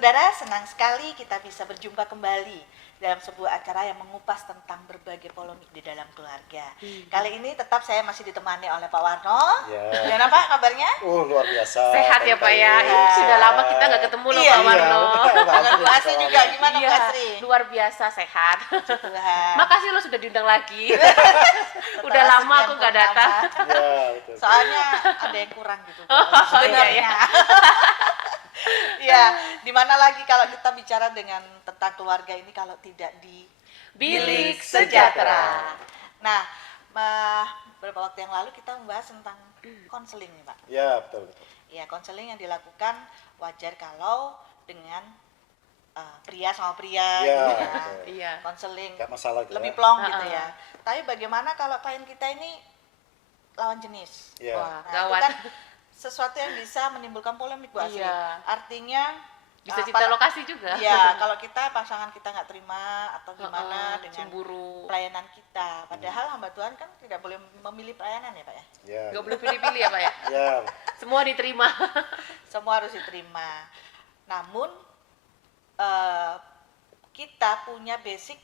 Saudara, senang sekali kita bisa berjumpa kembali dalam sebuah acara yang mengupas tentang berbagai polemik di dalam keluarga. Kali ini tetap saya masih ditemani oleh Pak Warno. Ya. Gimana Pak kabarnya? Luar biasa. Sehat ya Pak ya. Iya. Sudah lama kita nggak ketemu loh Iya, Pak Warno. Dengan Bu Asri juga, gimana Bu Iya, Asri? luar biasa sehat. Tuhan. Makasih lo sudah diundang lagi. Udah Setelah lama sekian aku nggak purnama. datang. Ya, betul. Soalnya ada yang kurang gitu. Oh, iya, sebenarnya. iya. Ya, di mana lagi kalau kita bicara dengan tentang keluarga ini kalau tidak di Bilik Sejahtera. Nah, beberapa waktu yang lalu kita membahas tentang konseling nih Pak. Ya, betul. Ya, konseling yang dilakukan wajar kalau dengan pria sama pria Ya, gitu ya. betul. Iya. Konseling Gak masalah gitu lebih ya. plong gitu Ha-ha. ya. Tapi bagaimana kalau klien kita ini lawan jenis? Ya. Wah, Nah, gawat. itu kan sesuatu yang bisa menimbulkan polemik Bu Asri. Iya. Artinya Bisa cerita lokasi juga. Iya, kalau kita pasangan kita nggak terima atau gimana dengan cemburu. pelayanan kita. Padahal hamba Tuhan kan tidak boleh memilih pelayanan ya Pak ya. Ya. Nggak boleh pilih-pilih ya Pak ya. Ya. Semua diterima. Semua harus diterima. Namun kita punya basic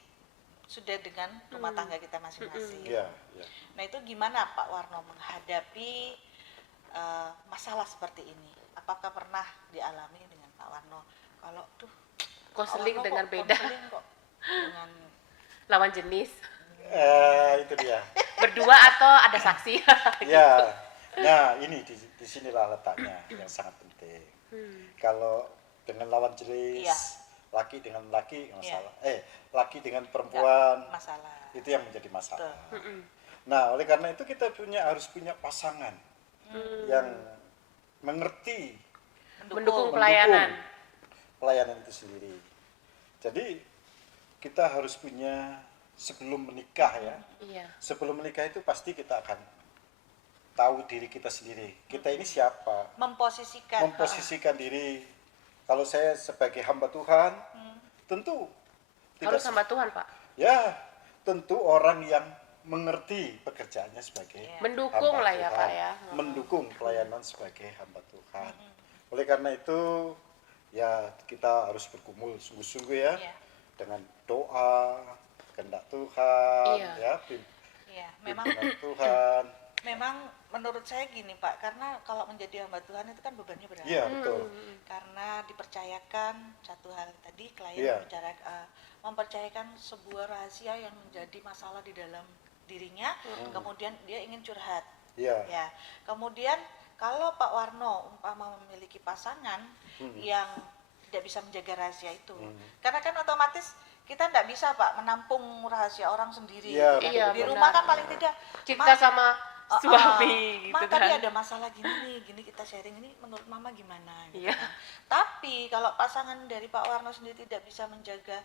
sudah dengan rumah tangga kita masing-masing. Ya. Ya. Nah itu gimana Pak Warno menghadapi masalah seperti ini? Apakah pernah dialami dengan Pak Warno? Kalau tuh Konseling Pak Warno dengan kok beda. konseling kok dengan Lawan jenis. Itu dia. Berdua atau ada saksi. Ya. Nah, ini di sinilah letaknya yang sangat penting. Kalau dengan lawan jenis, Iya. laki dengan laki nggak Iya. masalah. Laki dengan perempuan masalah. itu yang menjadi masalah. Betul. Nah, oleh karena itu kita harus punya pasangan yang mengerti Mendukung pelayanan. pelayanan itu sendiri. Jadi kita harus punya sebelum menikah ya. Iya. Sebelum menikah itu pasti kita akan tahu diri kita sendiri. Kita ini siapa? Memposisikan diri. Kalau saya sebagai hamba Tuhan, tentu Harus sama Tuhan Pak. ya, tentu orang yang mengerti pekerjaannya sebagai Mendukung hamba lah ya Tuhan. Pak ya. Mendukung pelayanan sebagai hamba Tuhan. Oleh karena itu ya kita harus bergumul sungguh-sungguh ya Iya. dengan doa, kehendak Tuhan, Iya. ya Iya, memang pimpinan Tuhan. memang menurut saya gini Pak, karena kalau menjadi hamba Tuhan itu kan bebannya berat. Iya betul. Karena dipercayakan satu hal tadi klien Iya. mempercayakan sebuah rahasia yang menjadi masalah di dalam dirinya, kemudian dia ingin curhat. Iya. Ya, kemudian kalau Pak Warno umpama memiliki pasangan yang tidak bisa menjaga rahasia itu, karena kan otomatis kita tidak bisa Pak menampung rahasia orang sendiri. Iya, gitu kan. Iya, Di benar. rumah kan paling tidak Cerita "Ma, sama suami Ma, gitu tadi kan. ada masalah gini nih, gini kita sharing ini menurut Mama gimana? Gitu Iya. kan. Tapi kalau pasangan dari Pak Warno sendiri tidak bisa menjaga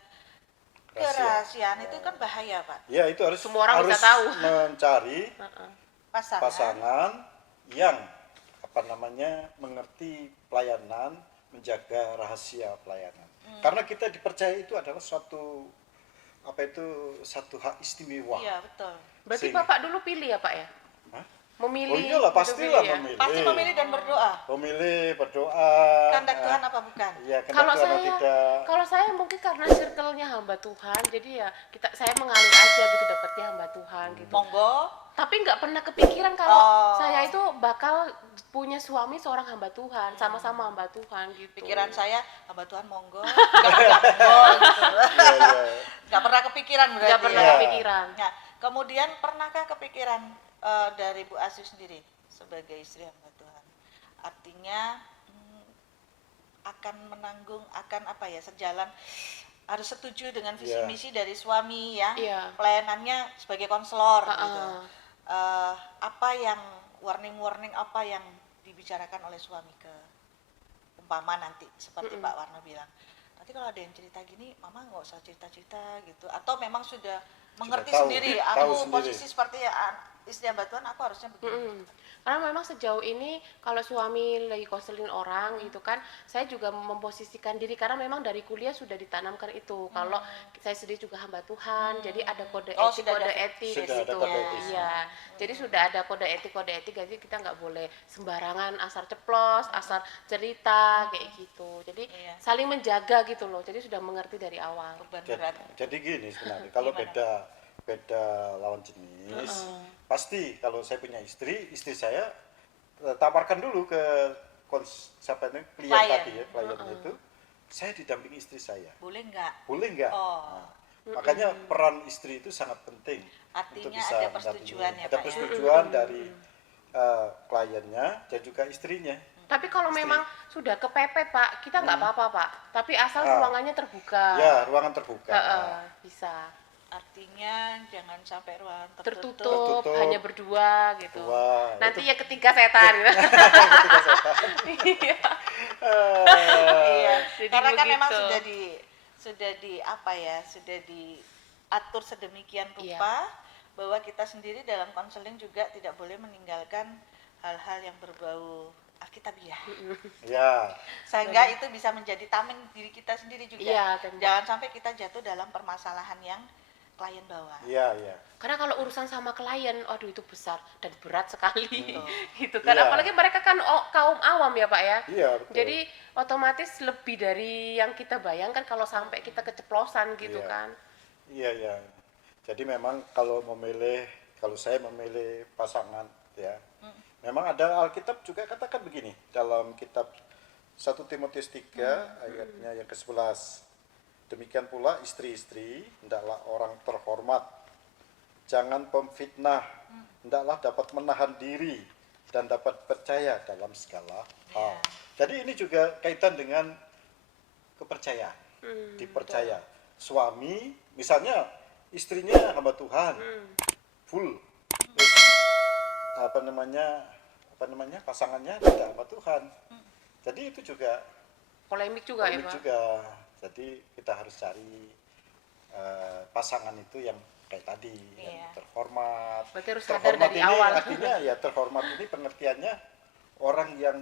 Rahasia. kerahasiaan itu kan bahaya Pak. Ya itu harus Semua orang harus bisa tahu. mencari Pasangan. pasangan yang mengerti pelayanan, menjaga rahasia pelayanan. Karena kita dipercaya itu adalah satu hak istimewa. Iya betul. Berarti Sehingga- Bapak dulu pilih ya Pak ya? Hah? Memilih. Oh iyalah gitu pastilah pilih ya? memilih. Pasti memilih dan berdoa. Memilih, berdoa. Kehendak Tuhan apa bukan? Iya, kehendak Kalau Tuhan atau saya, tidak. kalau saya mungkin karena circle-nya hamba Tuhan, jadi ya saya mengalir aja gitu dapatnya hamba Tuhan gitu. Monggo. Tapi nggak pernah kepikiran kalau Oh. saya itu bakal punya suami seorang hamba Tuhan, sama-sama hamba Tuhan gitu. Pikiran saya hamba Tuhan monggo. Enggak monggo gitu. Iya, iya. Nggak pernah kepikiran berarti. nggak pernah Iya. kepikiran. Nah, kemudian pernahkah kepikiran dari Bu Asri sendiri sebagai istri hamba Tuhan? Artinya akan menanggung, sejalan, harus setuju dengan visi Iya. misi dari suami yang Iya. pelayanannya sebagai konselor Ha-ha. gitu. Apa yang warning apa yang dibicarakan oleh suami ke umpama nanti seperti Pak Warno bilang. Nanti kalau ada yang cerita gini, Mama nggak usah cerita-cerita gitu. Atau memang sudah mengerti tahu, sendiri, tahu aku sendiri. posisi seperti istri hamba Tuhan, aku harusnya begini. Karena memang sejauh ini kalau suami lagi konselin orang gitu kan, saya juga memposisikan diri karena memang dari kuliah sudah ditanamkan itu. Kalau saya sendiri juga hamba Tuhan, jadi ada kode Oh, etik, sudah ada kode etik sudah ada gitu. kode etik. Iya. Jadi sudah ada kode etik, jadi kita nggak boleh sembarangan asal ceplos, asal cerita kayak gitu. Jadi Iya. saling menjaga gitu loh. Jadi sudah mengerti dari awal. Beban Jadi, berat. jadi gini sebenarnya, kalau Gimana? beda lawan jenis, pasti kalau saya punya istri saya tawarkan dulu ke siapa ini klien Klien. tadi ya, klien itu, saya didampingi istri saya, Boleh nggak? boleh nggak? Oh. Nah, makanya peran istri itu sangat penting untuk Artinya bisa ada mendampingi. persetujuan ya, Ada Pak, ya? persetujuan dari kliennya dan juga istrinya. Tapi kalau Istri. memang sudah kepepet Pak, kita nggak apa-apa Pak. Tapi asal Ah. ruangannya terbuka. Ya, ruangan terbuka. Bisa. Artinya jangan sampai ruangan Tertutup, Tertutup. hanya berdua gitu. Dua, Nanti itu- yang ketiga setan. Gitu. Iya. Iya. Jadi Karena kan memang begitu. sudah di apa ya, sudah diatur sedemikian Iya. rupa bahwa kita sendiri dalam konseling juga tidak boleh meninggalkan hal-hal yang berbau Alkitabiah. Ya, Sehingga itu bisa menjadi tameng diri kita sendiri juga. Iya, benar. Jangan sampai kita jatuh dalam permasalahan yang klien bawa. iya, iya. Karena kalau urusan sama klien, aduh itu besar dan berat sekali. Betul. Gitu kan. Iya. Apalagi mereka kan kaum awam ya Pak ya. Iya, betul. Jadi otomatis lebih dari yang kita bayangkan kalau sampai kita keceplosan gitu Iya. kan. Iya, iya. Jadi memang kalau saya memilih pasangan ya, memang ada Alkitab juga katakan begini dalam kitab 1 Timotius 3 ayatnya yang ke-11. Demikian pula istri-istri hendaklah orang terhormat, jangan pemfitnah, hendaklah dapat menahan diri dan dapat percaya dalam segala hal. Jadi ini juga kaitan dengan kepercayaan, dipercaya. Suami, misalnya istrinya hamba Tuhan, full, terus, apa namanya pasangannya tidak hamba Tuhan. Jadi itu juga Polemik juga ya polemik Pak. juga. Jadi kita harus cari pasangan itu yang kayak tadi, yang Iya. terhormat. Berarti harus sadar Terhormat dari ini awal. artinya ya terhormat ini pengertiannya orang yang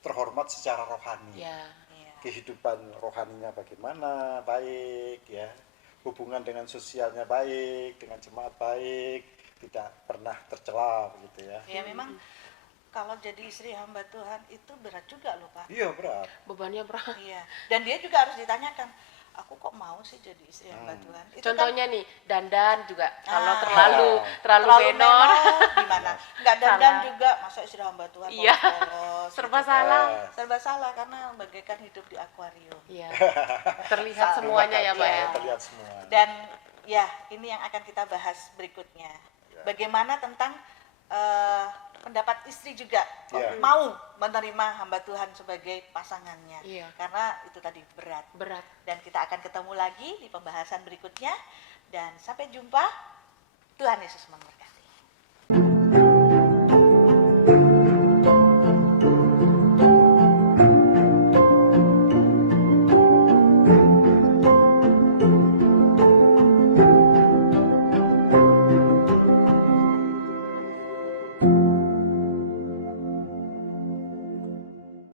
terhormat secara rohani. Ya. Iya. Kehidupan rohaninya bagaimana, baik ya. Hubungan dengan sosialnya baik, dengan jemaat baik, tidak pernah tercela begitu ya. Ya memang kalau jadi istri hamba Tuhan itu berat juga loh Pak. Iya, berat. Bebannya berat. Iya. Dan dia juga harus ditanyakan, aku kok mau sih jadi istri hamba Tuhan? Itu Contohnya nih, dandan juga kalau Ah. terlalu terlalu menor. menor gimana? Enggak dandan Salah. juga, masa istri hamba Tuhan Iya. polos, Serba gitu. salah. Serba salah karena bagaikan hidup di akuarium. Iya. Terlihat semuanya ya Pak ya. Terlihat semua. Dan ya, ini yang akan kita bahas berikutnya. Bagaimana tentang pendapat istri juga Ya. mau menerima hamba Tuhan sebagai pasangannya. Iya. Karena itu tadi berat. Berat. Dan kita akan ketemu lagi di pembahasan berikutnya. Dan sampai jumpa. Tuhan Yesus memberkati.